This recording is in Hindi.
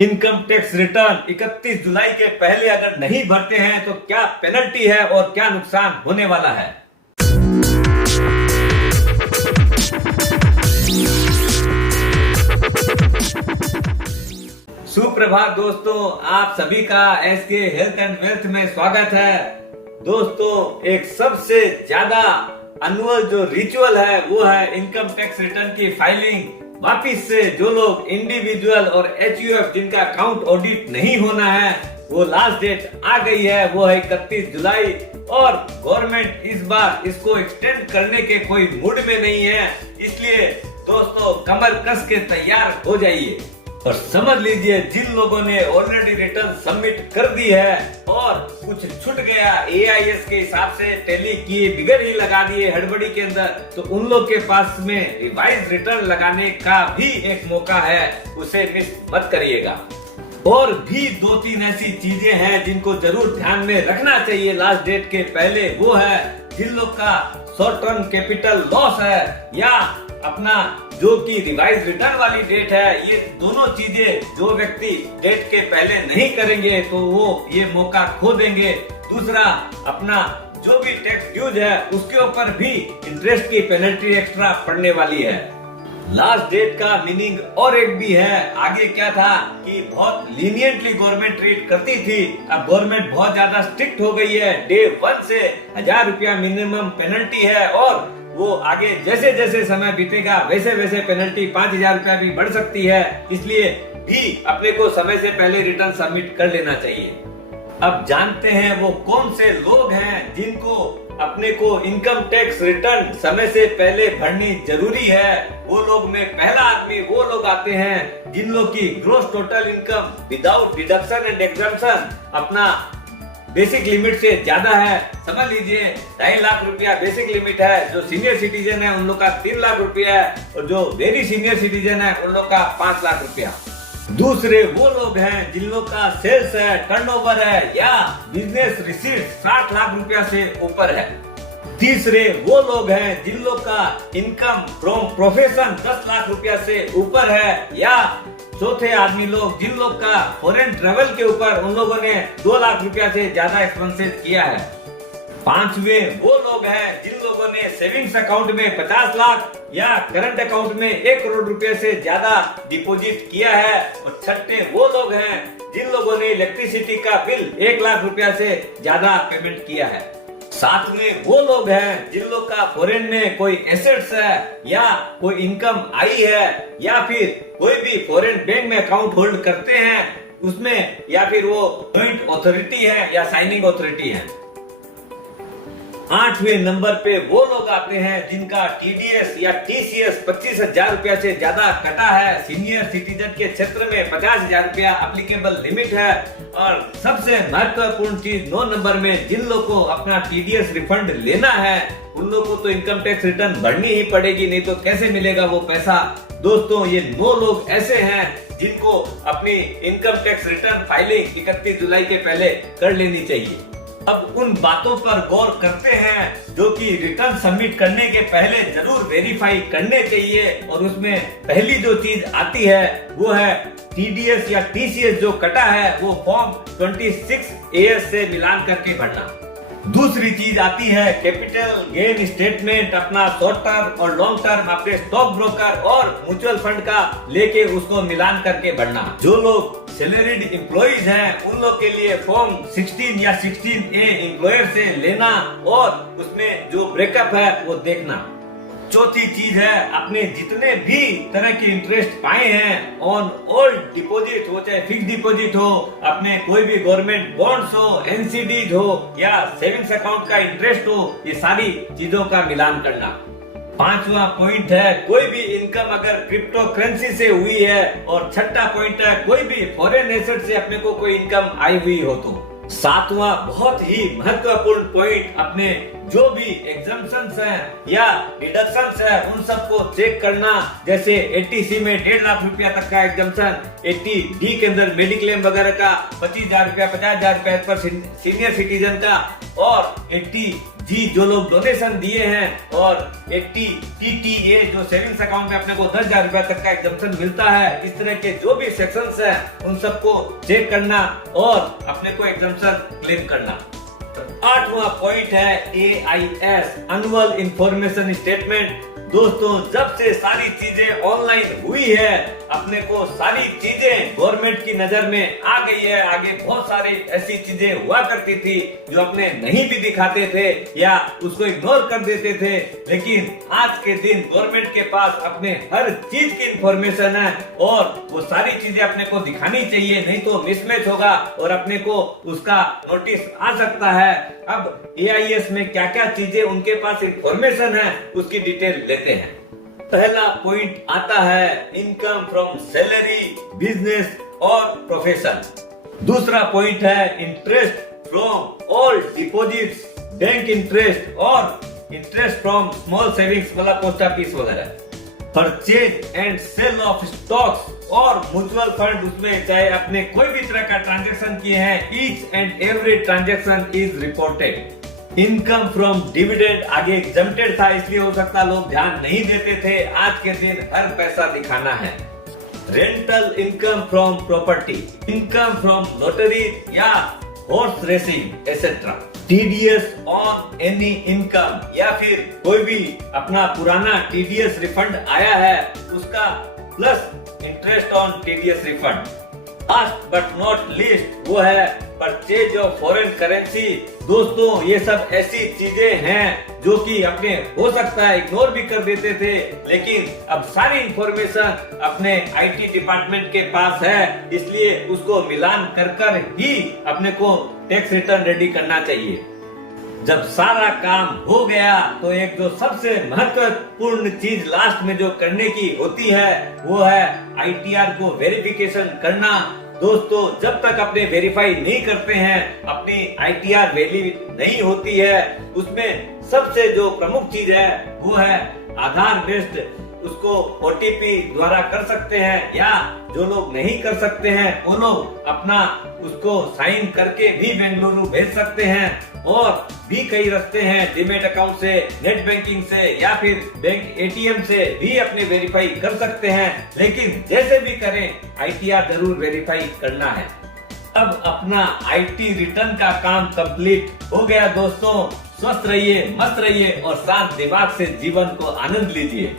इनकम टैक्स रिटर्न 31 जुलाई के पहले अगर नहीं भरते हैं तो क्या पेनल्टी है और क्या नुकसान होने वाला है। सुप्रभात दोस्तों, आप सभी का एसके हेल्थ एंड वेल्थ में स्वागत है। दोस्तों, एक सबसे ज्यादा एनुअल जो रिचुअल है वो है इनकम टैक्स रिटर्न की फाइलिंग। वापिस से जो लोग इंडिविजुअल और एचयूएफ जिनका अकाउंट ऑडिट नहीं होना है, वो लास्ट डेट आ गई है, वो है 31 जुलाई। और गवर्नमेंट इस बार इसको एक्सटेंड करने के कोई मूड में नहीं है, इसलिए दोस्तों कमर कस के तैयार हो जाइए और समझ लीजिए जिन लोगों ने ऑलरेडी रिटर्न सबमिट कर दी है और कुछ छूट गया एआईएस के हिसाब से टैली किए बिगड़ ही लगा दिए हड़बड़ी के अंदर, तो उन लोग के पास में रिवाइज रिटर्न लगाने का भी एक मौका है, उसे मिस मत करिएगा। और भी 2-3 ऐसी चीजें हैं जिनको जरूर ध्यान में रखना चाहिए लास्ट डेट के पहले। वो है जिन लोग का शॉर्ट टर्म कैपिटल लॉस है या अपना जो कि रिवाइज रिटर्न वाली डेट है, ये दोनों चीजें जो व्यक्ति डेट के पहले नहीं करेंगे तो वो ये मौका खो देंगे। दूसरा, अपना जो भी टैक्स ड्यूज है उसके ऊपर भी इंटरेस्ट की पेनल्टी एक्स्ट्रा पड़ने वाली है। लास्ट डेट का मीनिंग और एक भी है। आगे क्या था कि बहुत लीनियंटली गवर्नमेंट ट्रीट करती थी, अब गवर्नमेंट बहुत ज्यादा स्ट्रिक्ट हो गई है। डे 1 से 1000 रुपया मिनिमम पेनल्टी है और वो आगे जैसे जैसे समय बीतेगा वैसे वैसे पेनल्टी 5000 रुपया भी बढ़ सकती है, इसलिए भी अपने को समय से पहले रिटर्न सबमिट कर लेना चाहिए। अब जानते हैं वो कौन से लोग हैं जिनको अपने को इनकम टैक्स रिटर्न समय से पहले भरनी जरूरी है। वो लोग में पहला आदमी वो लोग आते हैं जिन लोग की gross total income without deduction and exemption अपना बेसिक लिमिट से ज्यादा है। समझ लीजिए 2.5 लाख रुपया बेसिक लिमिट है। जो सीनियर सिटीजन है उन लोग का 3 लाख रुपया है और जो वेरी सीनियर सिटीजन है उन लोग का 5 लाख रुपया। दूसरे वो लोग हैं जिन लोग का सेल्स है, टर्नओवर है या बिजनेस रिसीट 60 लाख रुपया से ऊपर है। तीसरे वो लोग हैं जिन लोग का इनकम फ्रॉम प्रोफेशन 10 लाख रुपया से ऊपर है। या चौथे आदमी लोग जिन लोग का फॉरेन ट्रेवल के ऊपर उन लोगों ने 2 लाख रुपया से ज्यादा एक्सपेंसेस किया है। पांचवे वो लोग हैं जिन लोगों ने सेविंग्स अकाउंट में 50 लाख या करंट अकाउंट में 1 करोड़ रुपए से ज्यादा डिपॉजिट किया है। और छठे वो लोग हैं जिन लोगों ने इलेक्ट्रिसिटी का बिल 1 लाख रुपया से ज्यादा पेमेंट किया है। सातवें वो लोग हैं जिन लोग का फॉरेन में कोई एसेट्स है या कोई इनकम आई है या फिर कोई भी फॉरेन बैंक में अकाउंट होल्ड करते हैं उसमें, या फिर वो जॉइंट अथॉरिटी है या साइनिंग अथॉरिटी है। 8वें नंबर पे वो लोग आते हैं जिनका टीडीएस या टीसीएस 25,000 रुपया से ज्यादा कटा है। सीनियर सिटीजन के क्षेत्र में 50,000 रुपया एप्लीकेबल लिमिट है। और सबसे महत्वपूर्ण चीज 9 नंबर में जिन लोग को अपना टीडीएस रिफंड लेना है उन लोगों को तो इनकम टैक्स रिटर्न भरनी ही पड़ेगी, नहीं तो कैसे मिलेगा वो पैसा। दोस्तों, ये 9 लोग ऐसे हैं जिनको अपनी इनकम टैक्स रिटर्न फाइलिंग 31 जुलाई के पहले कर लेनी चाहिए। अब उन बातों पर गौर करते हैं जो कि रिटर्न सबमिट करने के पहले जरूर वेरीफाई करने चाहिए। और उसमें पहली जो चीज आती है वो है टीडीएस या टीसीएस जो कटा है वो फॉर्म 26 एएस से मिलान करके भरना। दूसरी चीज आती है कैपिटल गेन स्टेटमेंट, अपना शॉर्ट टर्म और लॉन्ग टर्म अपने स्टॉक ब्रोकर और म्यूचुअल फंड का लेके उसको मिलान करके भरना। जो लोग सैलरीड एम्प्लॉइज हैं उन लोग के लिए फॉर्म 16 या 16A एम्प्लॉयर से लेना और उसमें जो ब्रेकअप है वो देखना। चौथी चीज है अपने जितने भी तरह के इंटरेस्ट पाए हैं ऑन ओल्ड डिपॉजिट हो, चाहे फिक्स डिपॉजिट हो, अपने कोई भी गवर्नमेंट बॉन्ड्स हो, एनसीडीज हो या सेविंग्स अकाउंट का इंटरेस्ट हो, ये सारी चीजों का मिलान करना। 5वां पॉइंट है कोई भी इनकम अगर क्रिप्टो करेंसी से हुई है। और छठा पॉइंट है कोई भी फॉरेन एसेट से अपने को कोई इनकम आई हुई हो तो। 7वां बहुत ही महत्वपूर्ण पॉइंट अपने जो भी एग्जम्पशंस हैं या डिडक्शंस है उन सबको चेक करना। जैसे 80C में 1.5 लाख रुपया तक का एग्जम्पशन, 80D के अंदर मेडिक्लेम वगैरह का 25,000 रुपया, 50,000 रुपया पर सीनियर सिटीजन का, और 80G जो लोग डोनेशन दिए हैं, और 80TTA जो सेविंग्स अकाउंट में अपने को 10,000 रुपया तक का एग्जम्पशन मिलता है। इस तरह के जो भी सेक्शंस हैं उन सबको चेक करना और अपने को एग्जम्पशन क्लेम करना। 8वां पॉइंट है AIS, एनुअल इंफॉर्मेशन स्टेटमेंट। दोस्तों, जब से सारी चीजें ऑनलाइन हुई है, अपने को सारी चीजें गवर्नमेंट की नजर में आ गई है। आगे बहुत सारी ऐसी चीजें हुआ करती थी जो अपने नहीं भी दिखाते थे या उसको इग्नोर कर देते थे, लेकिन आज के दिन गवर्नमेंट के पास अपने हर चीज की इंफॉर्मेशन है और वो सारी चीजें अपने को दिखानी चाहिए, नहीं तो मिसमैच होगा और अपने को उसका नोटिस आ सकता है। अब AIS में क्या क्या चीजें उनके पास इंफॉर्मेशन है उसकी डिटेल लेते हैं। पहला पॉइंट आता है इनकम फ्रॉम सैलरी, बिजनेस और प्रोफेशन। दूसरा पॉइंट है interest from all deposits, bank interest और इंटरेस्ट फ्रॉम स्मॉल सेविंग्स मतलब पोस्ट ऑफिस वगैरह। Purchase and sale of stocks और म्यूचुअल फंड, उसमें चाहे अपने कोई भी तरह का ट्रांजैक्शन किए हैं, each and every transaction is reported. Income from dividend आगे एग्जम्प्टेड था, इसलिए हो सकता लोग ध्यान नहीं देते थे। आज के दिन हर पैसा दिखाना है। Rental income from property, income from lottery या horse racing etcetera, TDS on any income, या फिर कोई भी अपना पुराना TDS रिफंड आया है उसका plus interest on TDS refund. Last but not least वो है परचेज ऑफ फॉरेन करेंसी। दोस्तों, ये सब ऐसी चीजें हैं जो कि अपने हो सकता है इग्नोर भी कर देते थे, लेकिन अब सारी इंफॉर्मेशन अपने IT डिपार्टमेंट के पास है, इसलिए उसको मिलान कर ही अपने को टैक्स रिटर्न रेडी करना चाहिए। जब सारा काम हो गया तो एक जो सबसे महत्वपूर्ण चीज लास्ट में जो करने की होती है वो है ITR को वेरिफिकेशन करना। दोस्तों, जब तक अपने वेरीफाई नहीं करते हैं, अपनी ITR वैलिड नहीं होती है। उसमें सबसे जो प्रमुख चीज है वो है आधार बेस्ड, उसको OTP द्वारा कर सकते हैं, या जो लोग नहीं कर सकते हैं वो लोग अपना उसको साइन करके भी बेंगलुरु भेज सकते हैं। और भी कई रास्ते हैं, डीमेट अकाउंट से, नेट बैंकिंग से या फिर बैंक ATM से भी अपने वेरीफाई कर सकते हैं, लेकिन जैसे भी करें ITR जरूर वेरीफाई करना है। अब अपना IT रिटर्न का काम कंप्लीट हो गया। दोस्तों, स्वस्थ रहिए, मस्त रहिए और शांत दिमाग से जीवन को आनंद लीजिए।